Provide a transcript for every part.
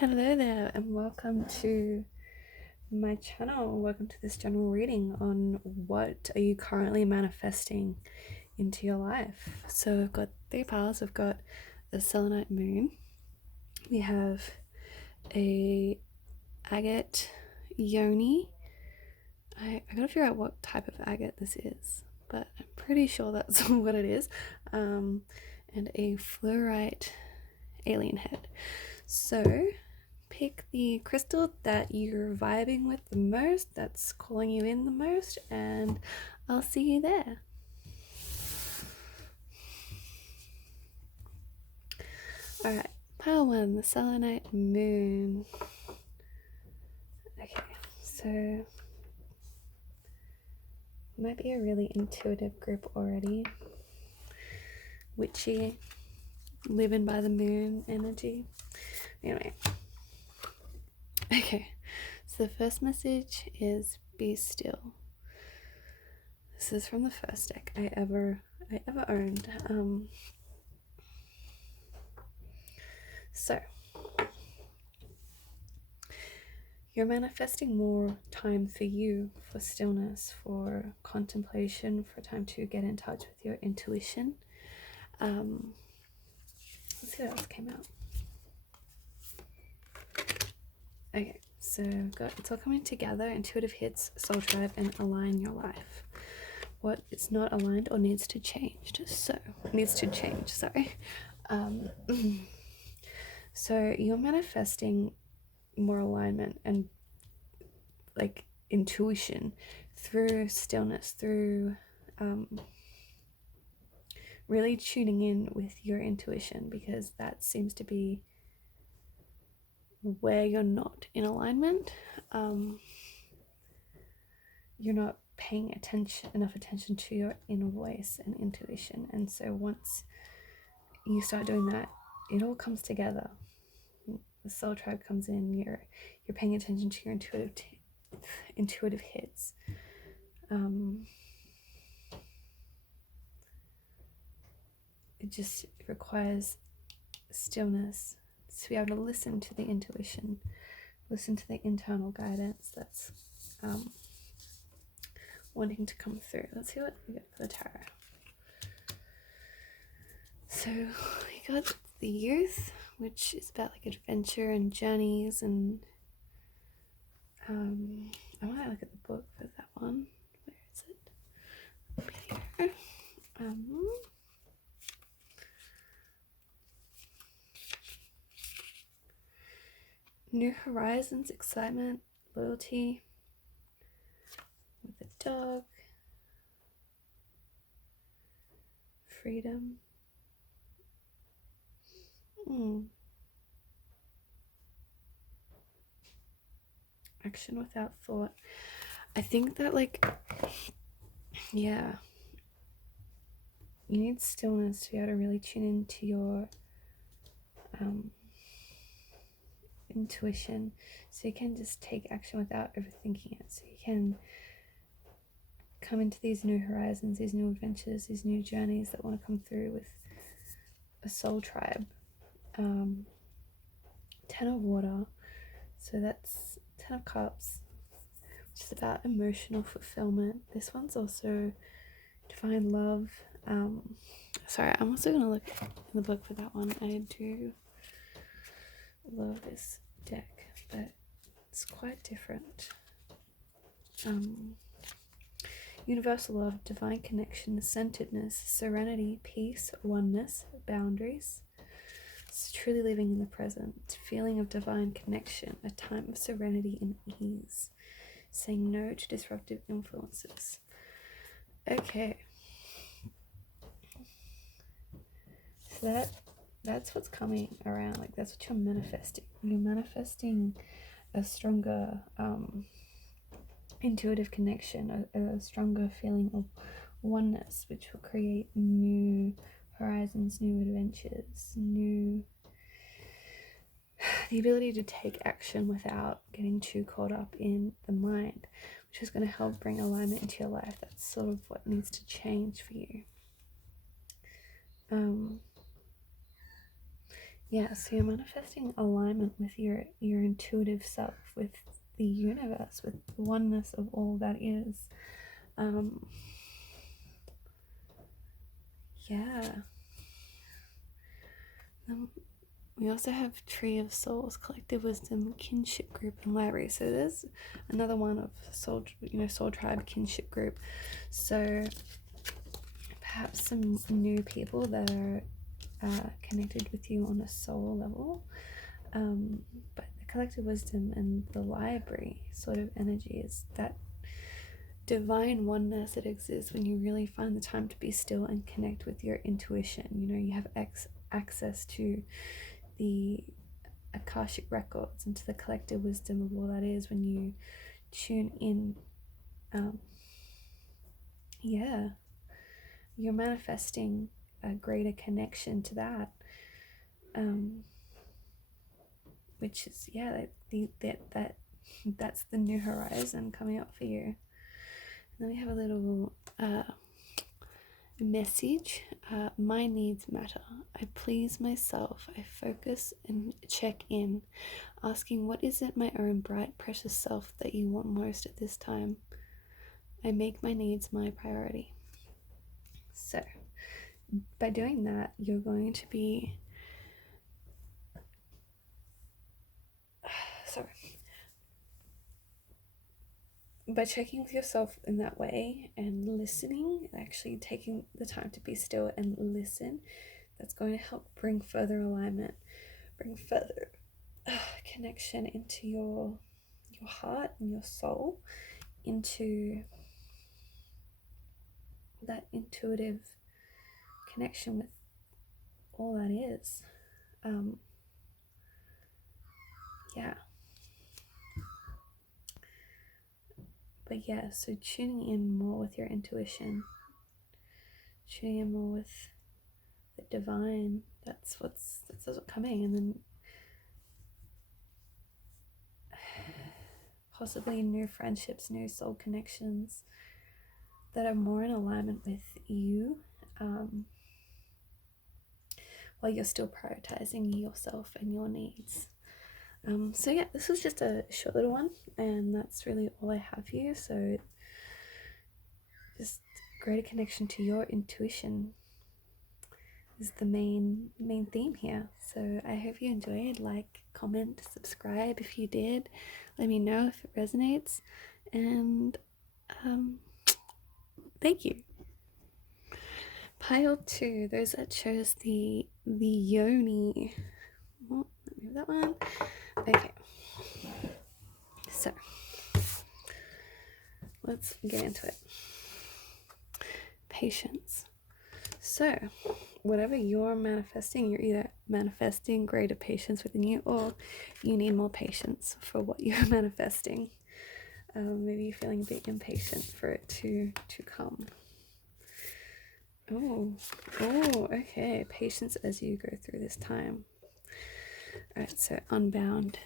Hello there, and welcome to my channel. Welcome to this general reading on what are you currently manifesting into your life. So I've got three piles. I've got the selenite moon. We have a agate yoni. I gotta figure out what type of agate this is, but I'm pretty sure that's what it is. And a fluorite alien head. So pick the crystal that you're vibing with the most, that's calling you in the most, and I'll see you there. Alright, pile one, the selenite moon. Okay, so might be a really intuitive group already. Witchy, living by the moon energy. Anyway. Okay, so the first message is be still. This is from the first deck I ever owned. So you're manifesting more time for you, for stillness, for contemplation, for time to get in touch with your intuition. Let's see what else came out. Okay, so it's all coming together. Intuitive hits, soul tribe, and align your life. What is not aligned or needs to change. Sorry. So you're manifesting more alignment and like intuition through stillness, through really tuning in with your intuition, because that seems to be where you're not in alignment. You're not paying enough attention to your inner voice and intuition, and so once you start doing that, it all comes together. The soul tribe comes in. You're paying attention to your intuitive hits. It just requires stillness to be able to listen to the intuition, listen to the internal guidance that's wanting to come through. Let's see what we get for the tarot. So we got the youth, which is about like adventure and journeys, and I might look at the book for that one. Where is it? Up here. New horizons, excitement, loyalty, with a dog, freedom. Action without thought. I think that you need stillness to be able to really tune into your intuition, so you can just take action without overthinking it, so you can come into these new horizons, these new adventures, these new journeys that want to come through with a soul tribe. 10 of water, so that's 10 of cups, which is about emotional fulfillment. This one's also divine love. Sorry, I'm also going to look in the book for that one. I do love this deck, but it's quite different. Universal love, divine connection, centeredness, serenity, peace, oneness, boundaries. It's truly living in the present, feeling of divine connection, a time of serenity and ease, saying no to disruptive influences. Okay, so that's what's coming around. Like, that's what you're manifesting. You're manifesting a stronger intuitive connection, a stronger feeling of oneness, which will create new horizons, new adventures, the ability to take action without getting too caught up in the mind, which is going to help bring alignment into your life. That's sort of what needs to change for you. Yeah, so you're manifesting alignment with your intuitive self, with the universe, with the oneness of all that is. Yeah. We also have Tree of Souls, Collective Wisdom, Kinship Group, and Library. So there's another one of Soul, Soul Tribe, Kinship Group. So perhaps some new people that are connected with you on a soul level. But the Collective Wisdom and the Library sort of energy is that divine oneness that exists when you really find the time to be still and connect with your intuition. You have access to the Akashic records and to the collective wisdom of all that is when you tune in. You're manifesting a greater connection to that, which is that's the new horizon coming up for you. And then we have a little message. My needs matter. I please myself. I focus and check in, asking what is it my own bright, precious self that you want most at this time. I make my needs my priority. So, by doing that, you're going to be by checking with yourself in that way and listening, actually taking the time to be still and listen, that's going to help bring further alignment, bring further connection into your heart and your soul, into that intuitive connection with all that is. So tuning in more with your intuition, tuning in more with the divine, that's what's coming. And then possibly new friendships, new soul connections that are more in alignment with you, while you're still prioritizing yourself and your needs. This was just a short little one, and that's really all I have for you. So just greater connection to your intuition is the main theme here. So I hope you enjoyed. Like, comment, subscribe if you did. Let me know if it resonates, and thank you. Pile 2, those that chose the yoni. Oh, let me move that one. Okay, so let's get into it. Patience. So whatever you're manifesting, you're either manifesting greater patience within you, or you need more patience for what you're manifesting. Maybe you're feeling a bit impatient for it to come. Oh, okay. Patience as you go through this time. Alright, so unbound.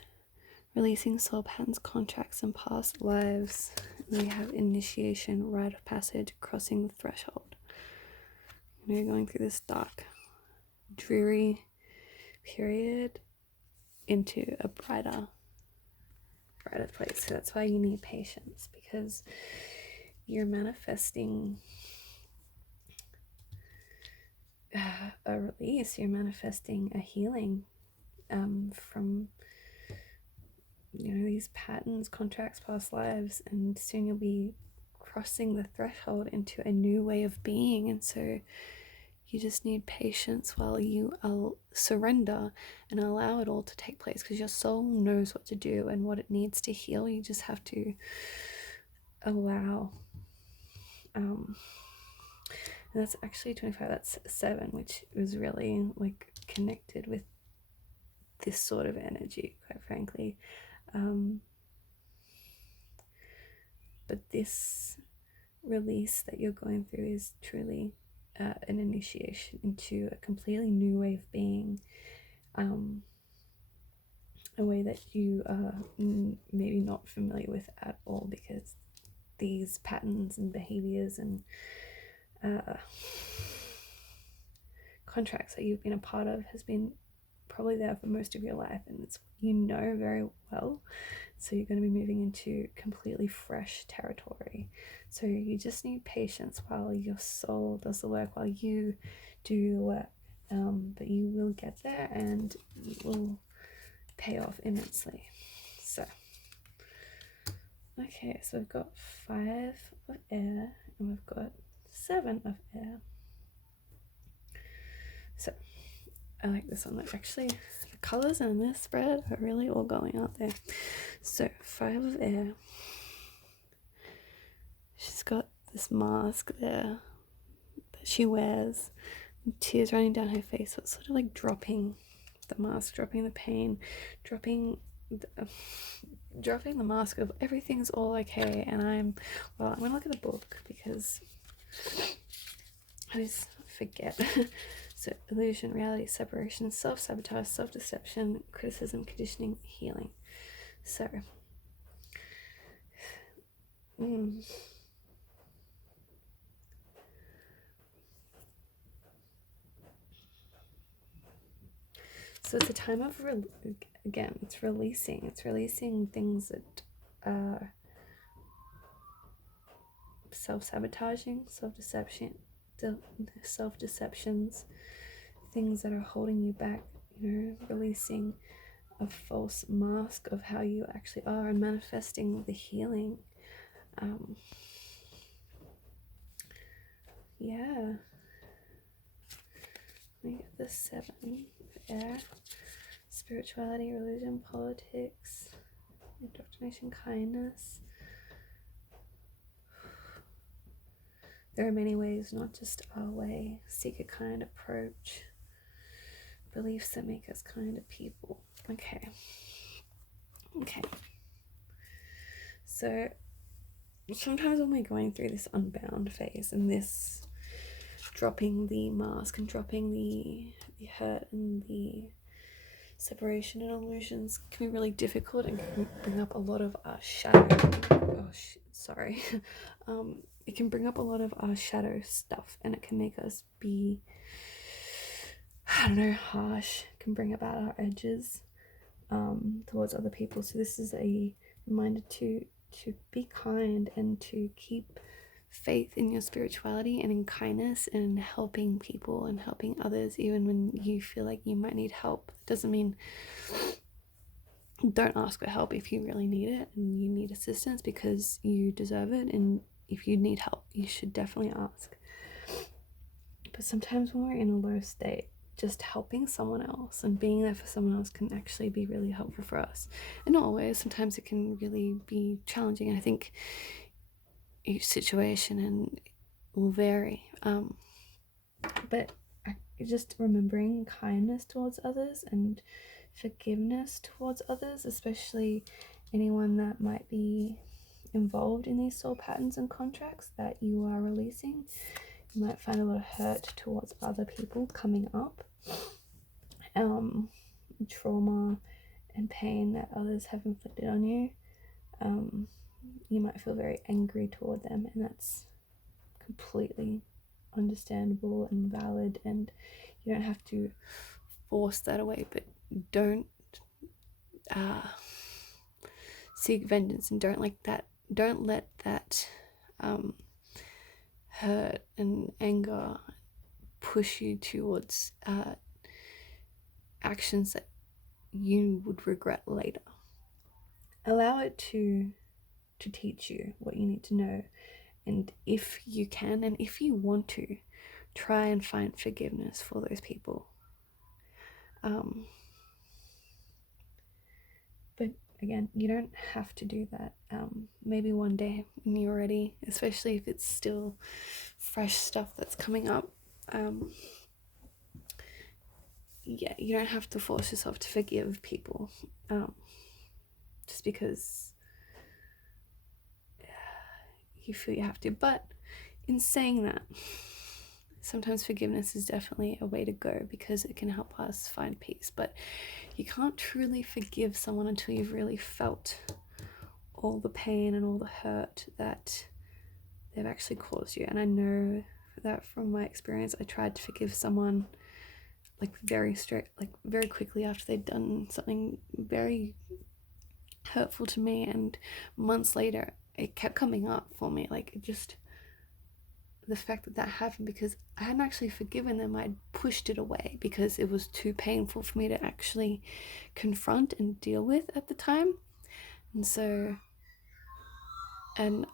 Releasing soul patterns, contracts, and past lives. And we have initiation, rite of passage, crossing the threshold. And you're going through this dark, dreary period into a brighter place. So that's why you need patience, because you're manifesting a release, you're manifesting a healing from these patterns, contracts, past lives, and soon you'll be crossing the threshold into a new way of being. And so you just need patience while you surrender and allow it all to take place, because your soul knows what to do and what it needs to heal. You just have to allow. And that's actually 25, that's 7, which was really like connected with this sort of energy, quite frankly. But this release that you're going through is truly an initiation into a completely new way of being, a way that you are maybe not familiar with at all, because these patterns and behaviors and contracts that you've been a part of has been probably there for most of your life, and it's, you know, very well. So you're going to be moving into completely fresh territory. So you just need patience while your soul does the work, while you do the work. But you will get there, and it will pay off immensely. So, okay, so we've got 5 of air, and we've got 7 of air. So I like this one. Actually, the colors in this spread are really all going out there. So 5 of air. She's got this mask there that she wears, and tears running down her face. So it's sort of like dropping the mask, dropping the pain, dropping the mask of everything's all okay. And I'm gonna look at the book because I just forget. So illusion, reality, separation, self-sabotage, self-deception, criticism, conditioning, healing. So so it's a time of it's releasing things that are self-sabotaging, self-deceptions, things that are holding you back, you know, releasing a false mask of how you actually are, and manifesting the healing. Yeah, we get the 7 of air: spirituality, religion, politics, indoctrination, kindness. There are many ways, not just our way. Seek a kind approach. Beliefs that make us kind of people. Okay. So sometimes when we're going through this unbound phase, and this dropping the mask and dropping the hurt and the separation and illusions can be really difficult, and can bring up a lot of our shadow. It can bring up a lot of our shadow stuff, and it can make us be, I don't know, harsh. It can bring about our edges towards other people. So this is a reminder to be kind, and to keep faith in your spirituality and in kindness, and helping people and helping others even when you feel like you might need help. It doesn't mean don't ask for help if you really need it and you need assistance, because you deserve it, and if you need help you should definitely ask. But sometimes when we're in a low state, just helping someone else and being there for someone else can actually be really helpful for us. And not always, sometimes it can really be challenging, and I think each situation and will vary. But just remembering kindness towards others and forgiveness towards others, especially anyone that might be involved in these soul patterns and contracts that you are releasing. You might find a lot of hurt towards other people coming up, trauma and pain that others have inflicted on you. You might feel very angry toward them, and that's completely understandable and valid, and you don't have to force that away. But don't seek vengeance, and don't let that hurt and anger push you towards actions that you would regret later. Allow it to teach you what you need to know, and if you can and if you want to, try and find forgiveness for those people. But again, you don't have to do that. Maybe one day when you're ready, especially if it's still fresh stuff that's coming up. You don't have to force yourself to forgive people just because you feel you have to. But in saying that, sometimes forgiveness is definitely a way to go, because it can help us find peace. But you can't truly forgive someone until you've really felt all the pain and all the hurt that they've actually caused you. And I know that from my experience. I tried to forgive someone like very straight, like very quickly after they'd done something very hurtful to me, and months later it kept coming up for me. Like, it just, the fact that happened, because I hadn't actually forgiven them, I'd pushed it away because it was too painful for me to actually confront and deal with at the time. And so I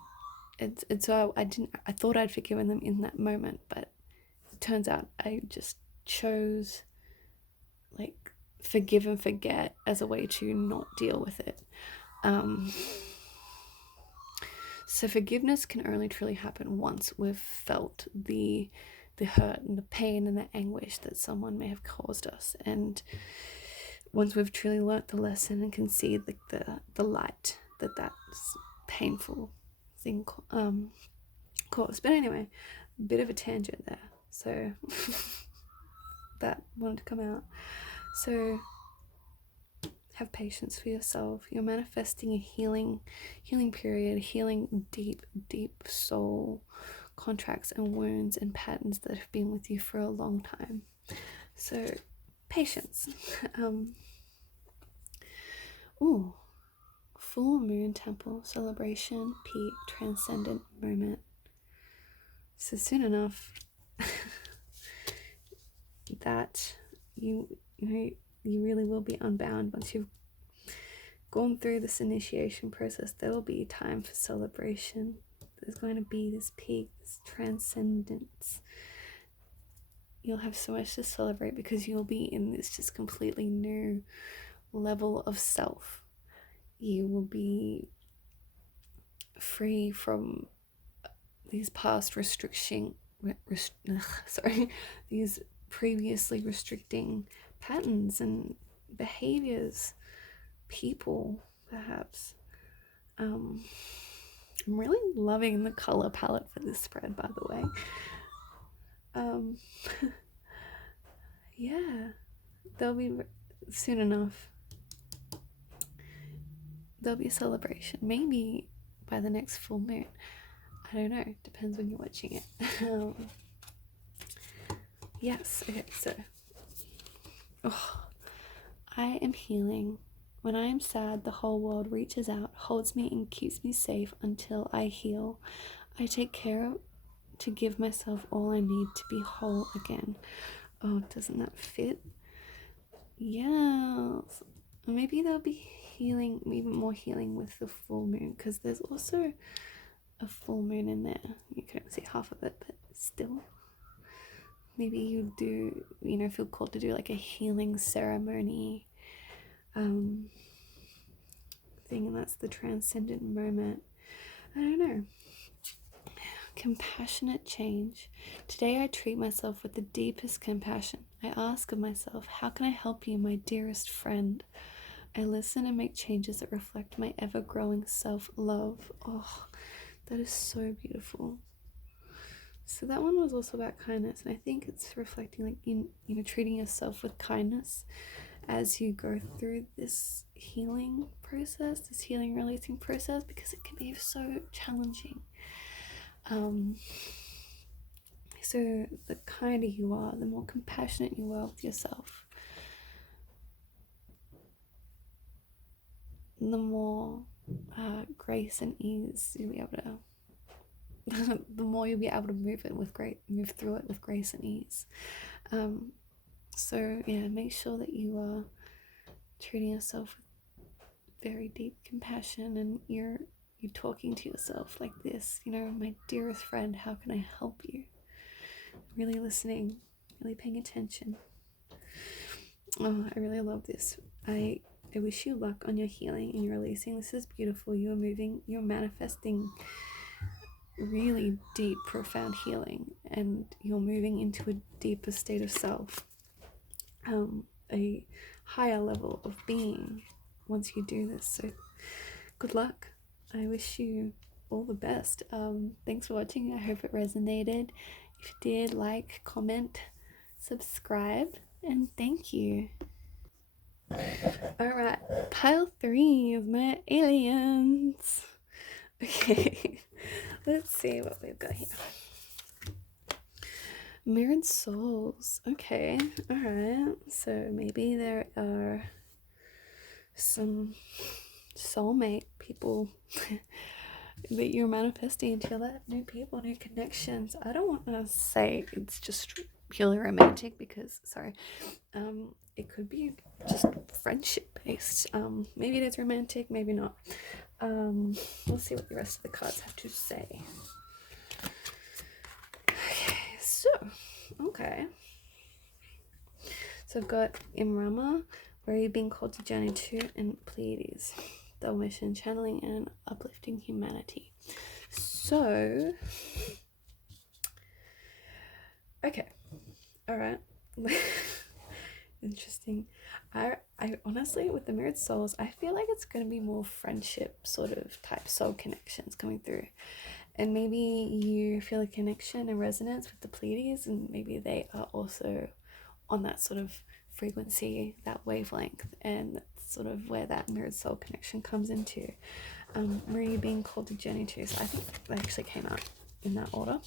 thought I'd forgiven them in that moment, but it turns out I just chose like forgive and forget as a way to not deal with it. So forgiveness can only truly happen once we've felt the hurt and the pain and the anguish that someone may have caused us, and once we've truly learnt the lesson and can see the light that's painful thing caused. But anyway, a bit of a tangent there, so that wanted to come out. So have patience for yourself. You're manifesting a healing period, healing deep soul contracts and wounds and patterns that have been with you for a long time. So patience. Full moon temple celebration, peak transcendent moment. So soon enough that you really will be unbound. Once you've gone through this initiation process, there will be time for celebration. There's going to be this peak, this transcendence. You'll have so much to celebrate because you'll be in this just completely new level of self. You will be free from these past these previously restricting patterns and behaviors, people, perhaps. I'm really loving the color palette for this spread, by the way. Yeah, there'll be soon enough. There'll be a celebration, maybe by the next full moon. I don't know, depends when you're watching it. Yes, okay, so I am healing. When I am sad, the whole world reaches out, holds me and keeps me safe until I heal. I take care to give myself all I need to be whole again. Oh, doesn't that fit? Yes. Maybe there'll be healing, even more healing with the full moon, because there's also a full moon in there. You couldn't see half of it, but still. Maybe you do, feel called to do like a healing ceremony thing, and that's the transcendent moment. I don't know. Compassionate change. Today I treat myself with the deepest compassion. I ask of myself, how can I help you, my dearest friend? I listen and make changes that reflect my ever-growing self-love. Oh, that is so beautiful. So that one was also about kindness, and I think it's reflecting like treating yourself with kindness as you go through this healing process, this healing releasing process, because it can be so challenging. So the kinder you are, the more compassionate you are with yourself, the more grace and ease you'll be able to the more you'll be able to move through it with grace and ease. So yeah, make sure that you are treating yourself with very deep compassion, and you're talking to yourself like this, my dearest friend, how can I help you? Really listening, really paying attention. Oh, I really love this. I wish you luck on your healing and your releasing. This is beautiful. You're manifesting really deep, profound healing, and you're moving into a deeper state of self, a higher level of being once you do this. So good luck. I wish you all the best. Thanks for watching. I hope it resonated. If you did, like, comment, subscribe, and thank you. Alright, pile 3 of my aliens. Okay, let's see what we've got here. Mirrored souls. Okay, alright. So maybe there are some soulmate people that you're manifesting into your life, new people, new connections. I don't want to say it's just purely romantic because, sorry, it could be just friendship based. Maybe it is romantic, maybe not. We'll see what the rest of the cards have to say. Okay, so I've got Imrama, where you're being called to journey to, and Pleiades, the mission, channeling and uplifting humanity. So, okay, all right. Interesting. I honestly, with the mirrored souls, I feel like it's going to be more friendship sort of type soul connections coming through. And maybe you feel a connection and resonance with the Pleiades, and maybe they are also on that sort of frequency, that wavelength, and that's sort of where that mirrored soul connection comes into. Where you're being called to journey to. So I think they actually came out in that order.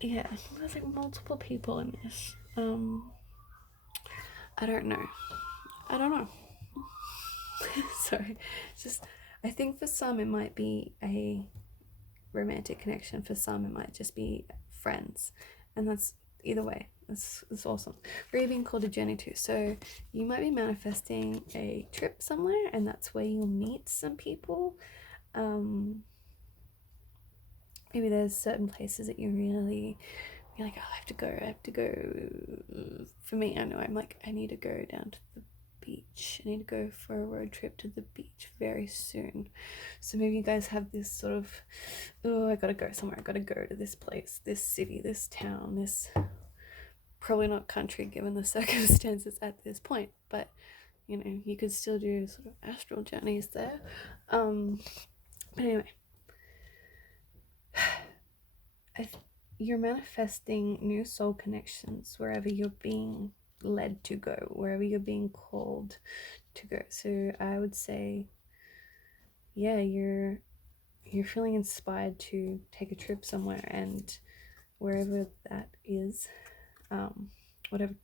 Yeah, there's like multiple people in this. I don't know. Sorry, just I think for some it might be a romantic connection, for some it might just be friends, and that's either way, it's awesome. Where you're being called a journey to, so you might be manifesting a trip somewhere, and that's where you'll meet some people. Maybe there's certain places that you're like, oh, I have to go. For me, I know I'm like, I need to go down to the beach. I need to go for a road trip to the beach very soon. So maybe you guys have this sort of, oh, I gotta go somewhere. I gotta go to this place, this city, this town, this, probably not country given the circumstances at this point, but you know, you could still do sort of astral journeys there. But anyway, you're manifesting new soul connections wherever you're being led to go, wherever you're being called to go. So I would say, yeah, you're feeling inspired to take a trip somewhere, and wherever that is, whatever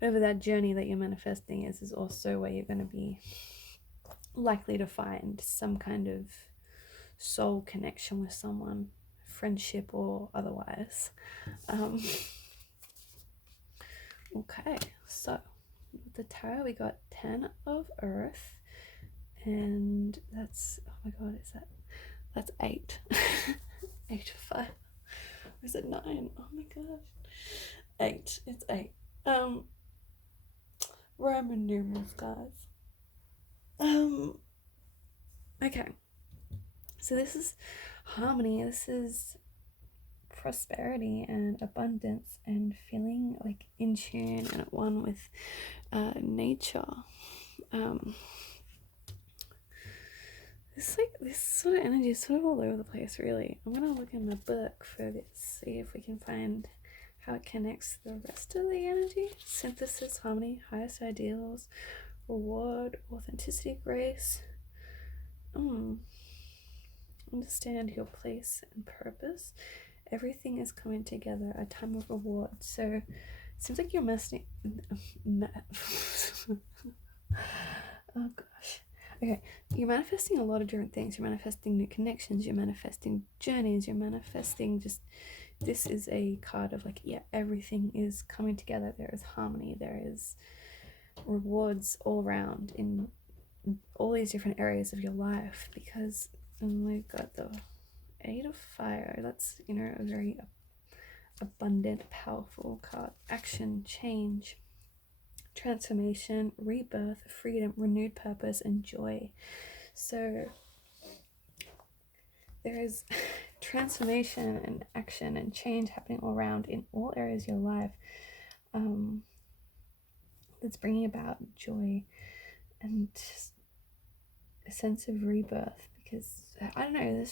that journey that you're manifesting is also where you're going to be likely to find some kind of soul connection with someone, friendship or otherwise. Okay, so with the tarot we got 10 of Earth, and that's, oh my god, that's 8. 8 of 5. Or is it 9? Oh my gosh. 8. It's 8. Roman numerals, guys. Okay. So this is harmony. This is prosperity and abundance and feeling like in tune and at one with nature. This sort of energy is sort of all over the place, really. I'm gonna look in the book for this, see if we can find how it connects to the rest of the energy. Synthesis, harmony, highest ideals, reward, authenticity, grace. Understand your place and purpose. Everything is coming together. A time of reward. So it seems like you're oh gosh. Okay, you're manifesting a lot of different things. You're manifesting new connections. You're manifesting journeys. You're manifesting just, this is a card of like, yeah, everything is coming together. There is harmony. There is rewards all around in all these different areas of your life, because we've got the 8 of Fire. That's, you know, a very abundant, powerful card. Action, change, transformation, rebirth, freedom, renewed purpose, and joy. So there is transformation and action and change happening all around in all areas of your life. That's bringing about joy and just a sense of rebirth, because I don't know,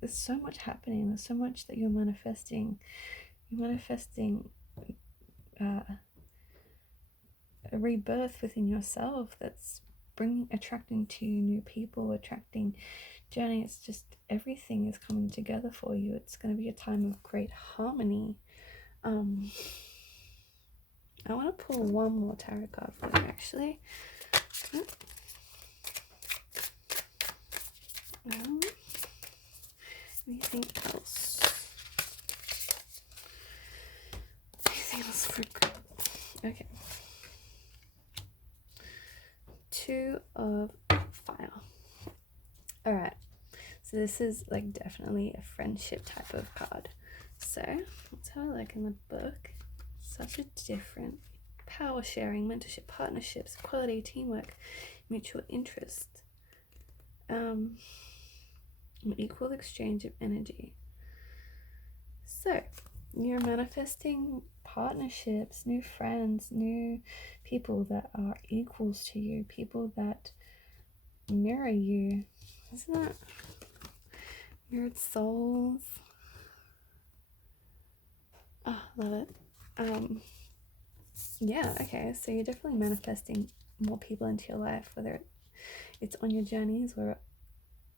there's so much happening. There's so much that you're manifesting. You're manifesting a rebirth within yourself that's attracting to you new people, attracting journey. It's just everything is coming together for you. It's going to be a time of great harmony. I want to pull one more tarot card for you, actually. Anything else? Anything else for good? Okay. Two of Fire. Alright. So this is like definitely a friendship type of card. So let's have a look in the book. Such a different power sharing, mentorship, partnerships, equality, teamwork, mutual interest, an equal exchange of energy. So you're manifesting partnerships, new friends, new people that are equals to you, people that mirror you. Isn't that mirrored souls? Oh, love it. Yeah, okay, so you're definitely manifesting more people into your life, whether it's on your journeys or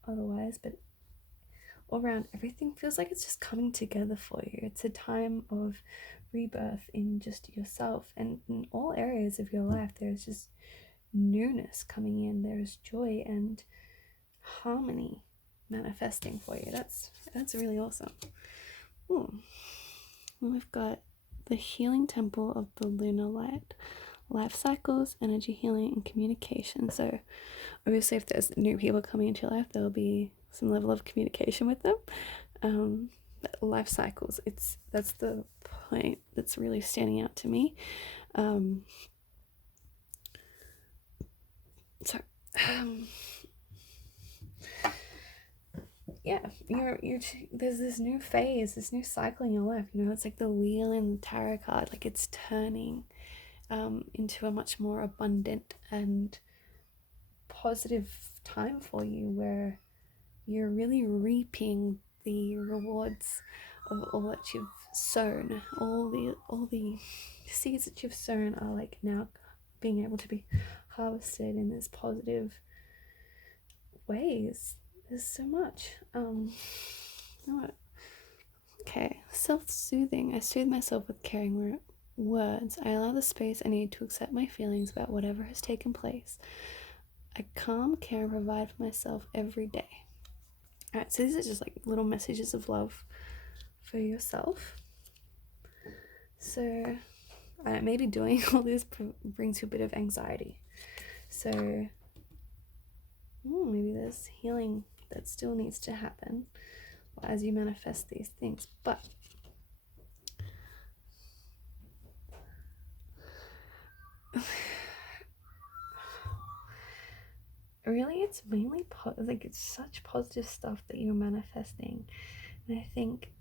otherwise, but all around everything feels like it's just coming together for you. It's a time of rebirth in just yourself, and in all areas of your life there's just newness coming in. There's joy and harmony manifesting for you. That's really awesome. Ooh. We've got the healing temple of the lunar light, life cycles, energy healing, and communication. So obviously if there's new people coming into your life, there'll be some level of communication with them. Life cycles, that's the point that's really standing out to me. Yeah, you're there's this new phase, this new cycle in your life. You know, it's like the wheel in the tarot card, like it's turning into a much more abundant and positive time for you, where you're really reaping the rewards of all that you've sown. All the seeds that you've sown are like now being able to be harvested in this positive ways. There's so much. Okay, self-soothing. I soothe myself with caring words. I allow the space I need to accept my feelings about whatever has taken place. I calm, care, and provide for myself every day. Alright, so these are just like little messages of love for yourself. So maybe doing all this brings you a bit of anxiety. So maybe there's healing that still needs to happen as you manifest these things. But really, it's mainly it's such positive stuff that you're manifesting. And I think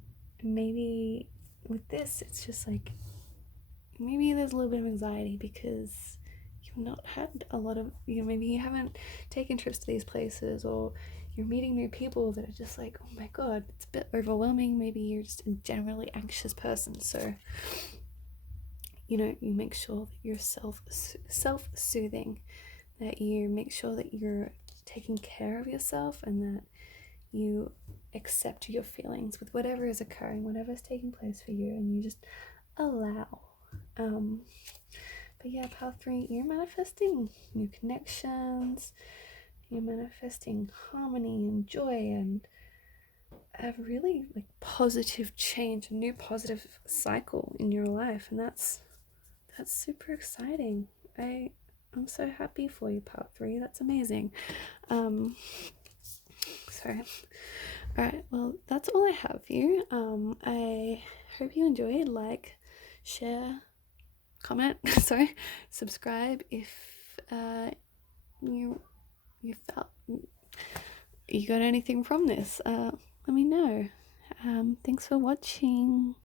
maybe with this, it's just like maybe there's a little bit of anxiety because you've not had a lot of, maybe you haven't taken trips to these places, or you're meeting new people that are just like, oh my god, it's a bit overwhelming. Maybe you're just a generally anxious person, so you make sure that you're self-soothing, that you make sure that you're taking care of yourself, and that you accept your feelings with whatever is occurring, whatever's taking place for you, and you just allow. But yeah, Path 3, you're manifesting new connections, you're manifesting harmony and joy and a really like positive change, a new positive cycle in your life, and that's super exciting. I'm so happy for you, Path 3. That's amazing. Sorry. Alright, well, that's all I have for you. I hope you enjoyed. Like, share, comment, sorry, subscribe if you felt you got anything from this. Let me know. Thanks for watching.